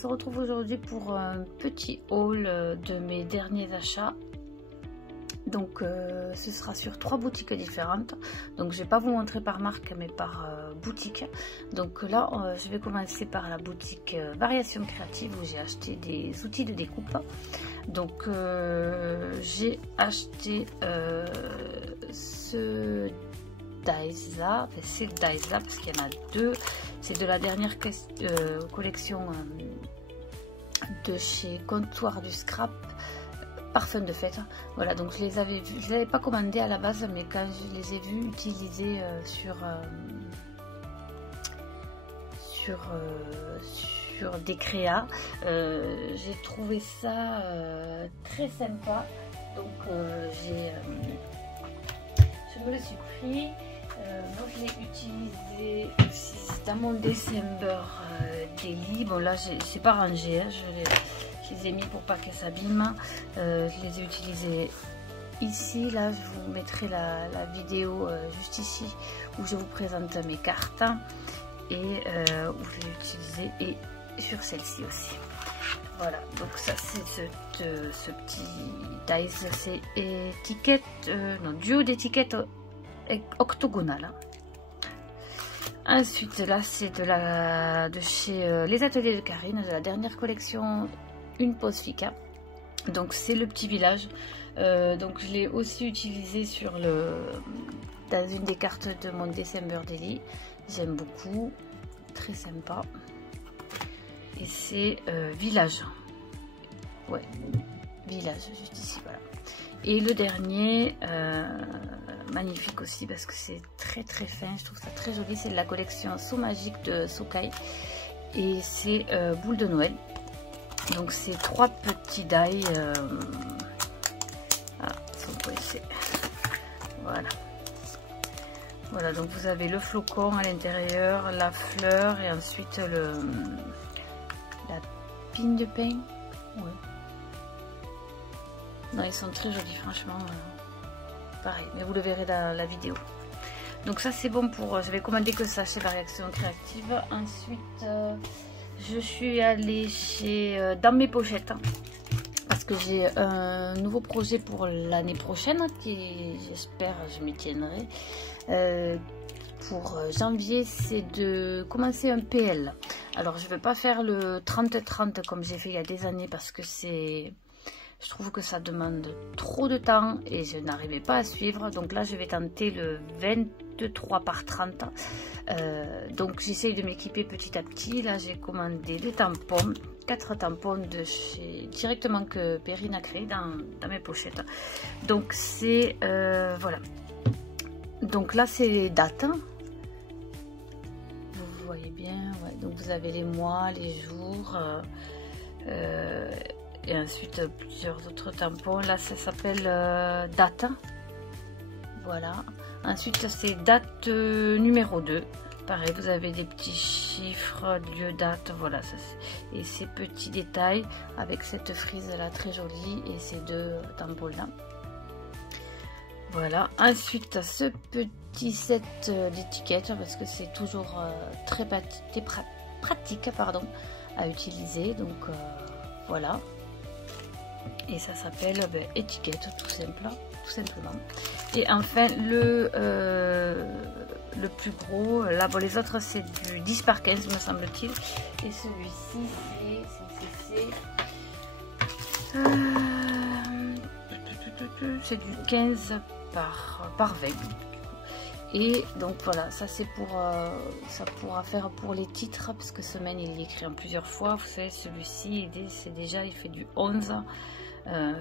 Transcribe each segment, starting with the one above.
se retrouve aujourd'hui pour un petit haul de mes derniers achats. Donc ce sera sur 3 boutiques différentes. Donc je vais pas vous montrer par marque mais par boutique. Donc là je vais commencer par la boutique Variation Créative où j'ai acheté des outils de découpe. Donc j'ai acheté ce dies là, enfin, c'est le dies là parce qu'il y en a 2. C'est de la dernière collection de chez Comptoir du Scrap. Parfum de fête, voilà. Donc je les avais vus, je les avais pas commandés à la base, mais quand je les ai vus utilisés sur des créas, j'ai trouvé ça très sympa. Donc je me le suis pris. Moi je l'ai utilisé aussi dans mon December Daily. Bon là c'est pas rangé, hein, je les ai mis pour pas qu'elles s'abîment. Je les ai utilisés ici. Là, je vous mettrai la vidéo juste ici où je vous présente mes cartes et où je l'ai utilisé et sur celle-ci aussi. Voilà, donc ça c'est ce petit dice, c'est étiquette, non, duo d'étiquette octogonale. Ensuite, là c'est de chez les ateliers de Karine, de la dernière collection. Une pause Fika, donc c'est le petit village. Donc je l'ai aussi utilisé dans une des cartes de mon December Daily. J'aime beaucoup, très sympa. Et c'est village, ouais, village juste ici, voilà. Et le dernier, magnifique aussi parce que c'est très fin, je trouve ça très joli. C'est de la collection So Magique de Sokai et c'est boule de Noël. Donc c'est 3 petits die. Voilà. Voilà, donc vous avez le flocon à l'intérieur, la fleur et ensuite la pine de pain. Ouais. Non, ils sont très jolis, franchement. Pareil, mais vous le verrez dans la vidéo. Donc ça c'est bon pour. Je vais commander que ça chez Variation Créative. Ensuite. Je suis allée dans mes pochettes parce que j'ai un nouveau projet pour l'année prochaine qui, j'espère, je m'y tiendrai. Pour janvier, c'est de commencer un PL. Alors, je ne vais pas faire le 30-30 comme j'ai fait il y a des années parce que je trouve que ça demande trop de temps et je n'arrivais pas à suivre. Donc là, je vais tenter le 23 par 30. Donc j'essaye de m'équiper petit à petit. Là, j'ai commandé des tampons, 4 tampons de chez directement que Perrine a créé dans mes pochettes. Donc c'est voilà. Donc là, c'est les dates. Vous voyez bien, ouais. Donc vous avez les mois, les jours. Et ensuite plusieurs autres tampons. Là ça s'appelle date. Voilà. Ensuite c'est date numéro 2. Pareil, vous avez des petits chiffres, lieu, date. Voilà. Ça, et ces petits détails avec cette frise là très jolie et ces 2 tampons là. Voilà. Ensuite ce petit set d'étiquettes parce que c'est toujours très pratique pardon, à utiliser. Donc voilà. Et ça s'appelle étiquette tout simplement. Et enfin le plus gros, là bon, les autres c'est du 10 par 15 me semble-t-il. Et celui-ci c'est du 15 par 20. Et donc voilà, ça c'est pour ça pourra faire pour les titres parce que semaine il est écrit en plusieurs fois. Vous savez, celui-ci c'est déjà, il fait du 11,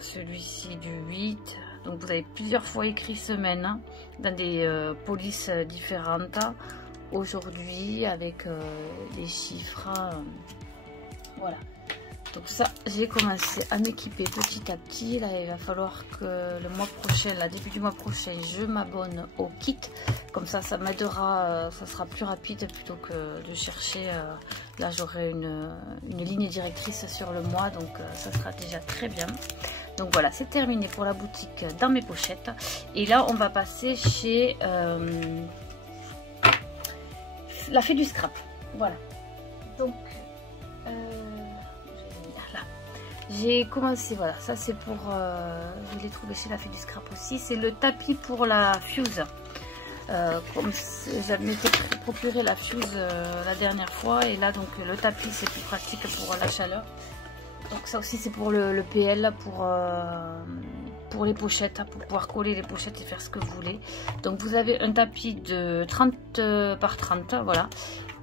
celui-ci du 8. Donc vous avez plusieurs fois écrit semaine hein, dans des polices différentes. Aujourd'hui avec les chiffres, voilà. Donc ça, j'ai commencé à m'équiper petit à petit. Là, il va falloir que le mois prochain, là, début du mois prochain, je m'abonne au kit. Comme ça m'aidera, ça sera plus rapide plutôt que de chercher. Là, j'aurai une ligne directrice sur le mois, donc ça sera déjà très bien. Donc voilà, c'est terminé pour la boutique dans mes pochettes. Et là, on va passer chez la Fée du Scrap. Voilà. Donc, J'ai commencé, voilà, ça c'est pour, je l'ai trouvé chez la Fée du Scrap aussi, c'est le tapis pour la fuse. Comme j'avais procuré la fuse la dernière fois, et là donc le tapis c'est plus pratique pour la chaleur. Donc ça aussi c'est pour le PL, pour les pochettes, pour pouvoir coller les pochettes et faire ce que vous voulez. Donc vous avez un tapis de 30 par 30, voilà,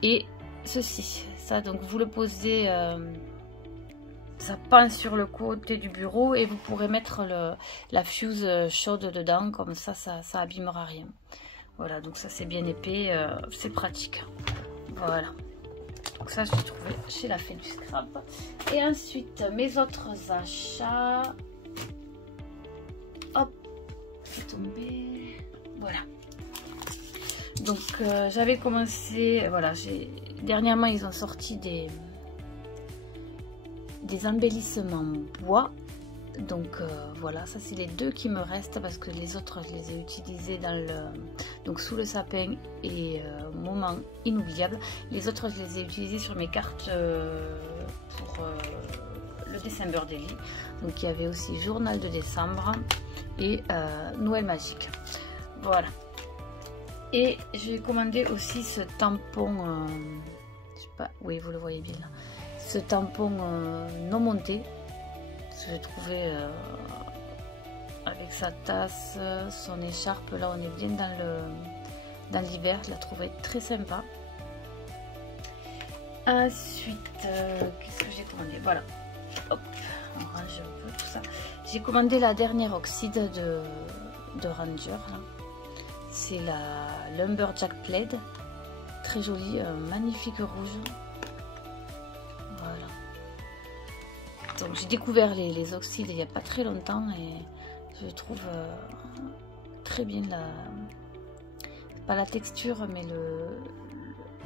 et ceci, ça donc vous le posez, ça pend sur le côté du bureau et vous pourrez mettre la fuse chaude dedans, comme ça abîmera rien. Voilà, donc ça c'est bien épais, c'est pratique. Voilà, donc ça je l'ai trouvé chez la Fée du Scrap. Et ensuite mes autres achats, hop, c'est tombé, voilà. Donc j'avais commencé, voilà, dernièrement ils ont sorti des embellissements bois. Donc voilà, ça c'est les deux qui me restent parce que les autres je les ai utilisés donc sous le sapin et moment inoubliable. Les autres je les ai utilisés sur mes cartes pour le December Daily. Donc il y avait aussi Journal de décembre et Noël magique. Voilà. Et j'ai commandé aussi ce tampon, je sais pas, oui vous le voyez bien là, ce tampon non monté. J'ai trouvé avec sa tasse, son écharpe, là on est bien dans l'hiver, je la trouvais très sympa. Ensuite, qu'est-ce que j'ai commandé? Voilà, hop, on range un peu tout ça. J'ai commandé la dernière oxyde de Ranger, c'est la Lumberjack Plaid, très jolie, magnifique rouge. Voilà. Donc j'ai découvert les oxydes il n'y a pas très longtemps et je trouve très bien pas la texture, mais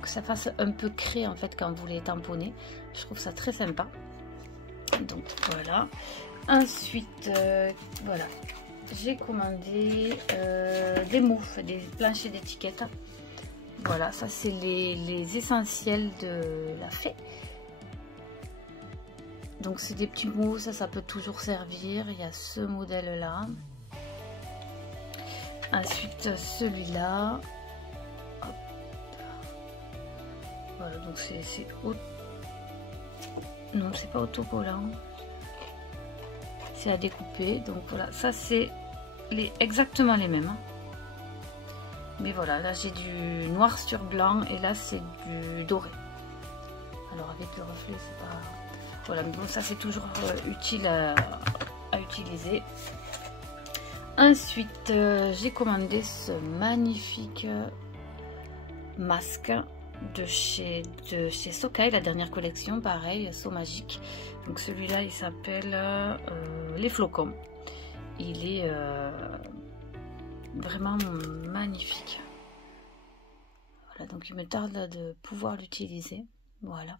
que ça fasse un peu craie en fait quand vous les tamponnez. Je trouve ça très sympa. Donc voilà. Ensuite, voilà, j'ai commandé des moufs, des planchers d'étiquettes. Voilà, ça c'est les essentiels de la Fée. Donc c'est des petits mots, ça peut toujours servir. Il y a ce modèle là. Ensuite celui-là. Voilà, donc c'est non, c'est pas autocollant. C'est à découper. Donc voilà, ça c'est exactement les mêmes. Mais voilà, là j'ai du noir sur blanc et là c'est du doré. Alors avec le reflet c'est pas... Voilà, mais bon, ça c'est toujours utile à utiliser. Ensuite, j'ai commandé ce magnifique masque de chez Socai, la dernière collection, pareil, saut magique. Donc celui-là, il s'appelle les flocons. Il est vraiment magnifique. Voilà, donc il me tarde de pouvoir l'utiliser. Voilà.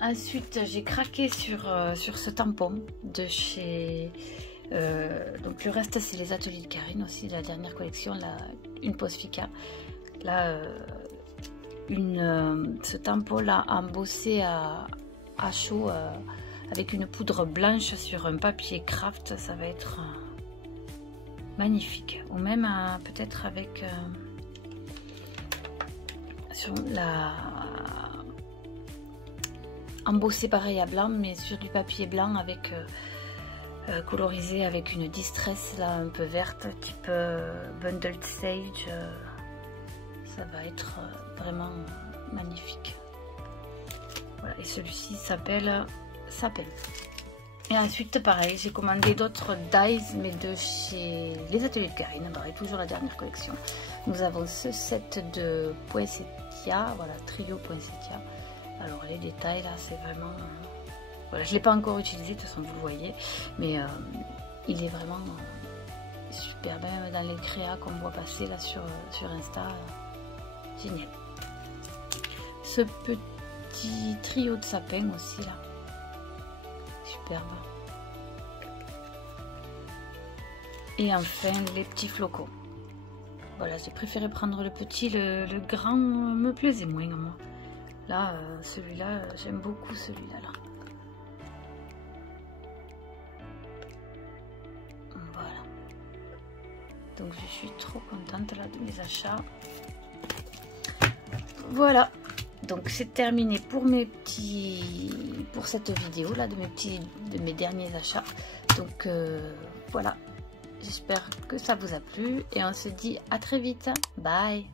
Ensuite, j'ai craqué sur ce tampon de chez... donc le reste, c'est les ateliers de Karine aussi, la dernière collection, une Posfica. Là, ce tampon-là embossé à chaud avec une poudre blanche sur un papier craft, ça va être magnifique. Ou même peut-être avec sur la... embossé pareil à blanc, mais sur du papier blanc avec colorisé avec une distress là un peu verte, type Bundled Sage. Ça va être vraiment magnifique. Voilà, et celui-ci s'appelle Sapin. Et ensuite pareil, j'ai commandé d'autres dies, mais de chez les ateliers de Karine, pareil, toujours la dernière collection. Nous avons ce set de poinsettia, voilà, trio poinsettia. Alors les détails là, c'est vraiment... voilà, je ne l'ai pas encore utilisé, de toute façon vous le voyez, mais il est vraiment super, même dans les créas qu'on voit passer là sur Insta, génial. Ce petit trio de sapins aussi là, superbe. Et enfin les petits flocons. Voilà, j'ai préféré prendre le petit, le grand me plaisait moins à moi. Là, celui-là, j'aime beaucoup celui-là. Donc je suis trop contente là de mes achats. Voilà, donc c'est terminé pour cette vidéo là de mes derniers achats. Donc voilà, j'espère que ça vous a plu et on se dit à très vite. Bye.